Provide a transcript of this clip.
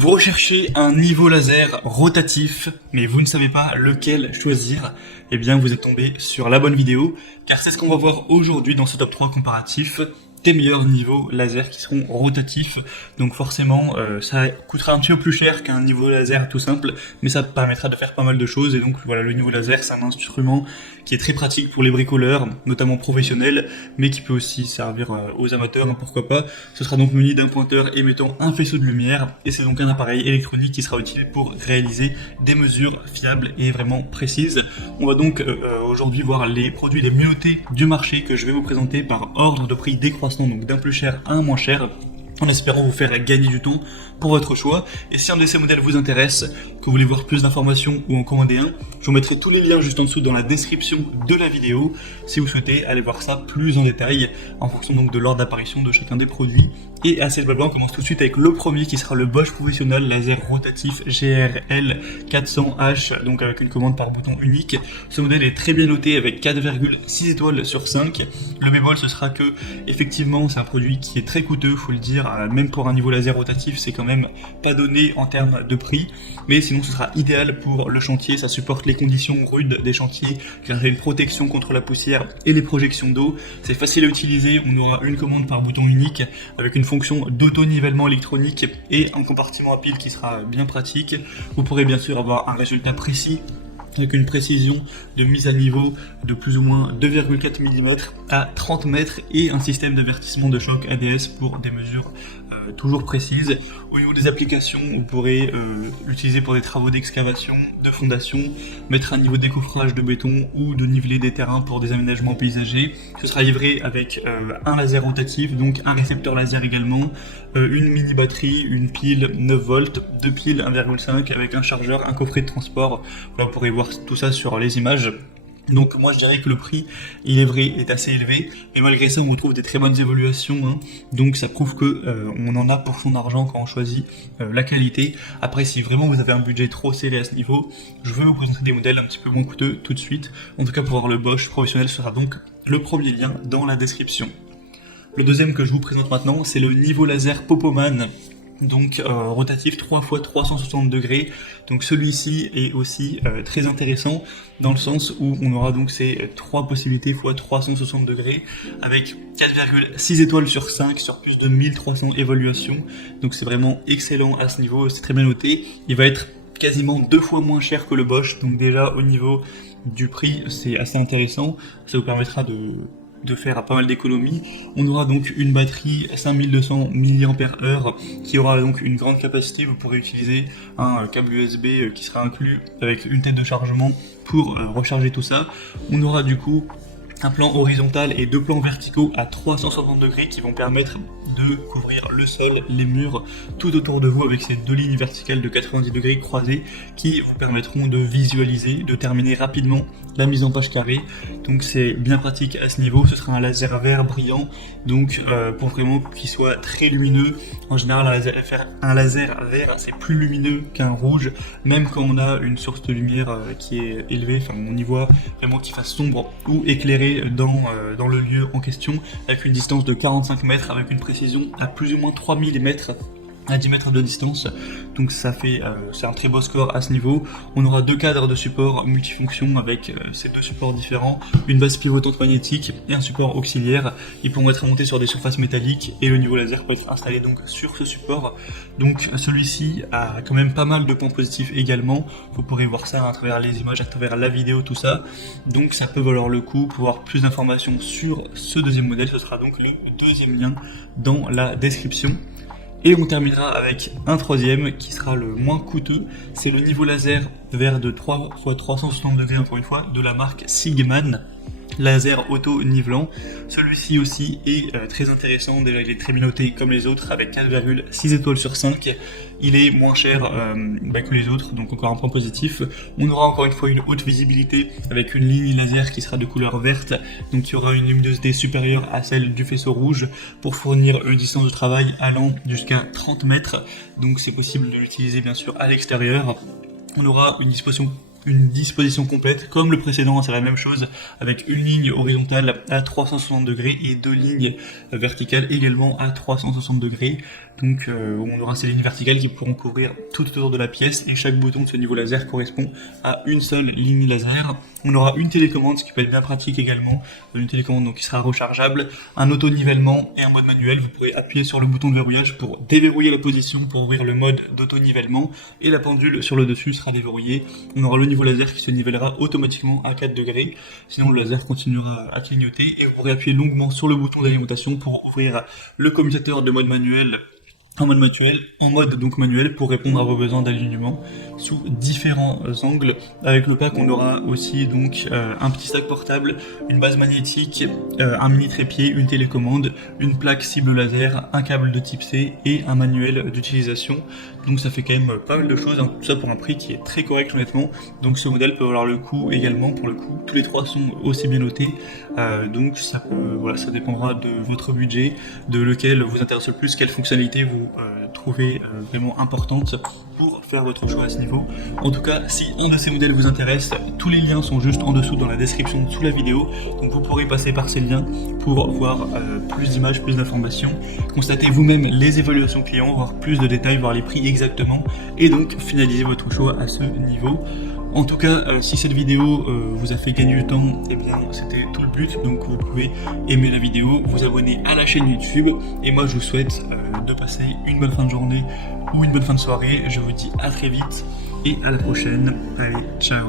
Vous recherchez un niveau laser rotatif, mais vous ne savez pas lequel choisir, eh bien vous êtes tombé sur la bonne vidéo, car c'est ce qu'on va voir aujourd'hui dans ce top 3 comparatif des meilleurs niveaux laser qui seront rotatifs. Donc forcément ça coûtera un petit peu plus cher qu'un niveau laser tout simple, mais ça permettra de faire pas mal de choses. Et donc voilà, le niveau laser c'est un instrument qui est très pratique pour les bricoleurs, notamment professionnels, mais qui peut aussi servir aux amateurs, hein, pourquoi pas. Ce sera donc muni d'un pointeur émettant un faisceau de lumière, et c'est donc un appareil électronique qui sera utile pour réaliser des mesures fiables et vraiment précises. On va donc aujourd'hui voir les produits les mieux notés du marché que je vais vous présenter par ordre de prix décroissant, donc d'un plus cher à un moins cher, en espérant vous faire gagner du temps pour votre choix. Et si un de ces modèles vous intéresse, que vous voulez voir plus d'informations ou en commander un, je vous mettrai tous les liens juste en dessous dans la description de la vidéo, si vous souhaitez aller voir ça plus en détail, en fonction donc de l'ordre d'apparition de chacun des produits. Et à cette blabla, on commence tout de suite avec le premier qui sera le Bosch Professional Laser Rotatif GRL 400H, donc avec une commande par bouton unique. Ce modèle est très bien noté avec 4,6 étoiles sur 5. Le bémol, ce sera que, effectivement, c'est un produit qui est très coûteux, faut le dire, même pour un niveau laser rotatif, c'est quand même pas donné en termes de prix, mais sinon ce sera idéal pour le chantier. Ça supporte les conditions rudes des chantiers, car il y a une protection contre la poussière et les projections d'eau. C'est facile à utiliser, on aura une commande par bouton unique avec une fonction d'auto-nivellement électronique et un compartiment à pile qui sera bien pratique. Vous pourrez bien sûr avoir un résultat précis avec une précision de mise à niveau de plus ou moins 2,4 mm à 30 mètres et un système d'avertissement de choc ADS pour des mesures toujours précises. Au niveau des applications, vous pourrez l'utiliser pour des travaux d'excavation, de fondation, mettre un niveau de décoffrage de béton ou de niveler des terrains pour des aménagements paysagers. Ce sera livré avec un laser rotatif, donc un récepteur laser également, une mini batterie, une pile 9 volts, deux piles 1,5 avec un chargeur, un coffret de transport. Voilà, vous pourrez voir tout ça sur les images. Donc moi je dirais que le prix, il est vrai, est assez élevé, mais malgré ça on retrouve des très bonnes évaluations, hein. Donc ça prouve que on en a pour son argent quand on choisit la qualité. Après, si vraiment vous avez un budget trop serré à ce niveau, je vais vous présenter des modèles un petit peu moins coûteux tout de suite. En tout cas, pour voir le Bosch Professionnel sera donc le premier lien dans la description. Le deuxième que je vous présente maintenant, c'est le Niveau Laser Popoman. Donc rotatif 3 x 360 degrés. Donc celui-ci est aussi très intéressant dans le sens où on aura donc ces trois possibilités x 360 degrés avec 4,6 étoiles sur 5 sur plus de 1300 évaluations. Donc c'est vraiment excellent à ce niveau, c'est très bien noté. Il va être quasiment 2 fois moins cher que le Bosch, donc déjà au niveau du prix c'est assez intéressant. Ça vous permettra de faire pas mal d'économies. On aura donc une batterie 5200 mAh qui aura donc une grande capacité. Vous pourrez utiliser un câble USB qui sera inclus avec une tête de chargement pour recharger tout ça. On aura du coup un plan horizontal et deux plans verticaux à 360 degrés qui vont permettre de couvrir le sol, les murs, tout autour de vous avec ces deux lignes verticales de 90 degrés croisées qui vous permettront de visualiser, de terminer rapidement la mise en page carrée. Donc c'est bien pratique à ce niveau. Ce sera un laser vert brillant, donc pour vraiment qu'il soit très lumineux. En général, un laser vert c'est plus lumineux qu'un rouge, même quand on a une source de lumière qui est élevée. Enfin, on y voit vraiment qu'il fasse sombre ou éclairé dans le lieu en question, avec une distance de 45 mètres, avec une précision à plus ou moins 3 mm à 10 mètres de distance. Donc ça fait c'est un très beau score à ce niveau. On aura deux cadres de support multifonction avec ces deux supports différents, une base pivotante magnétique et un support auxiliaire. Ils pourront être montés sur des surfaces métalliques et le niveau laser peut être installé donc sur ce support. Donc celui-ci a quand même pas mal de points positifs également. Vous pourrez voir ça à travers les images, à travers la vidéo, tout ça. Donc ça peut valoir le coup. Pour avoir plus d'informations sur ce deuxième modèle, ce sera donc le deuxième lien dans la description. Et on terminera avec un troisième qui sera le moins coûteux, c'est le Niveau Laser vert de 3 x 360 degrés encore une fois de la marque Sigman. Laser auto-nivelant. Celui-ci aussi est très intéressant, déjà il est très bien noté comme les autres avec 4,6 étoiles sur 5. Il est moins cher que les autres, donc encore un point positif. On aura encore une fois une haute visibilité avec une ligne laser qui sera de couleur verte, donc il y aura une luminosité supérieure à celle du faisceau rouge pour fournir une distance de travail allant jusqu'à 30 mètres, donc c'est possible de l'utiliser bien sûr à l'extérieur. On aura une disposition complète, comme le précédent, c'est la même chose, avec une ligne horizontale à 360 degrés et deux lignes verticales également à 360 degrés. Donc on aura ces lignes verticales qui pourront couvrir tout autour de la pièce et chaque bouton de ce niveau laser correspond à une seule ligne laser. On aura une télécommande, ce qui peut être bien pratique également, une télécommande donc qui sera rechargeable, un auto-nivellement et un mode manuel. Vous pourrez appuyer sur le bouton de verrouillage pour déverrouiller la position, pour ouvrir le mode d'auto-nivellement, et la pendule sur le dessus sera déverrouillée. On aura le niveau laser qui se nivellera automatiquement à 4 degrés, sinon le laser continuera à clignoter, et vous pourrez appuyer longuement sur le bouton d'alimentation pour ouvrir le commutateur de mode manuel en mode donc manuel pour répondre à vos besoins d'alignement sous différents angles. Avec le pack, on aura aussi donc un petit sac portable, une base magnétique, un mini trépied, une télécommande, une plaque cible laser, un câble de type C et un manuel d'utilisation. Donc ça fait quand même pas mal de choses, hein, tout ça pour un prix qui est très correct honnêtement. Donc ce modèle peut valoir le coup également, pour le coup tous les trois sont aussi bien notés, donc ça dépendra de votre budget, de lequel vous intéresse le plus, quelle fonctionnalité vous trouvez vraiment importante pour faire votre choix à ce niveau. En tout cas, si un de ces modèles vous intéresse, tous les liens sont juste en dessous dans la description sous la vidéo, donc vous pourrez passer par ces liens pour voir plus d'images, plus d'informations, constater vous-même les évaluations clients, voir plus de détails, voir les prix exactement, et donc finaliser votre choix à ce niveau. En tout cas, si cette vidéo vous a fait gagner du temps, eh bien c'était tout le but, donc vous pouvez aimer la vidéo, vous abonner à la chaîne YouTube, et moi je vous souhaite de passer une bonne fin de journée ou une bonne fin de soirée. Je vous dis à très vite et à la prochaine. Allez, ciao.